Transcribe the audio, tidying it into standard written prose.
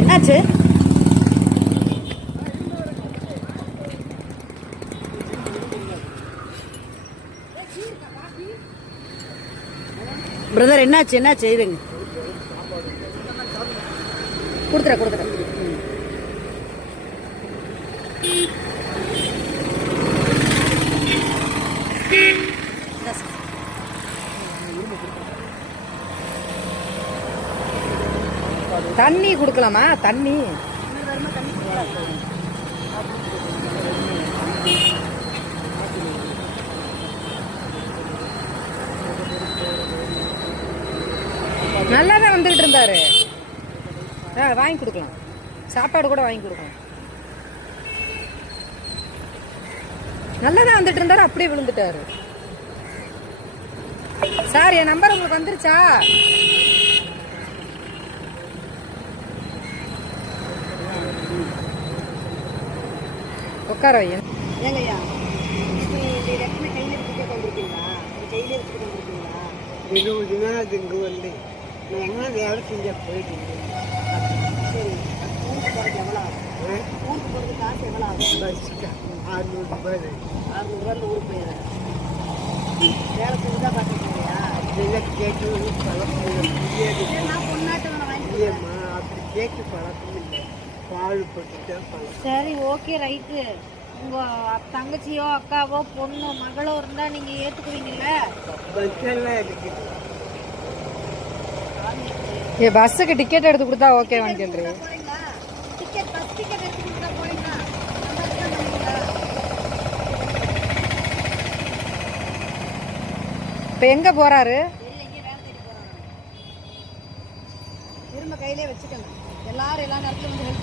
என்னாச்சு? பிரதர் என்னாச்சு? என்னாச்சு? இருங்க, கொடுத்துறேன். தண்ணி கொடுக்கலாமா? தண்ணி நல்லாதான் வந்துகிட்டு இருந்தாரு. வாங்கி கொடுக்கலாம், சாப்பாடு கூட வாங்கி கொடுக்கலாம். நல்லாதான் வந்துட்டு இருந்தாரு, அப்படியே விழுந்துட்டாரு. சார், என் நம்பர் உங்களுக்கு வந்துருச்சா? உட்கார வையன். ஏங்கய்யா, கையில எடுத்துட்டு வந்துருக்கீங்களா? 20 நாள் அது இங்கே வந்து நான் எங்கே வேலை செஞ்சா போயிட்டு சரி, ஊருக்கு போகிறது எவ்வளோ ஆகும்? ஊருக்கு போகிறது காசு எவ்வளோ ஆகும்? பஸ்ஸுக்கு 600 ரூபாய். 600 ரூபாயில் ஊருக்கு போயிடுறேன். வேலை செஞ்சு தான் பார்த்துருக்கீங்களா? அப்படிலாம் கேட்டு பழக்கம் இல்லை. நான் பொண்ணாட்டு வாங்கி அப்படி கேட்டு பழக்கம் இல்லை. பால் போட்டுட்டா பழக்கம். சரி, ஓகே, ரைட்டு. உங்கள் தங்கச்சியோ அக்காவோ பொண்ணோ மகளோ இருந்தால் நீங்கள் ஏற்றுக்குவீங்கல்ல? பஸ்ஸெல்லாம் இருக்குது. பஸ்ஸுக்கு டிக்கெட் எடுத்து கொடுத்தா ஓகேவான்னு கேள்றீங்க? இப்போ எங்கே போகிறாரு? திரும்ப கையிலே வச்சுக்கணும். எல்லாரும் எல்லா நேரத்துலையும் வந்து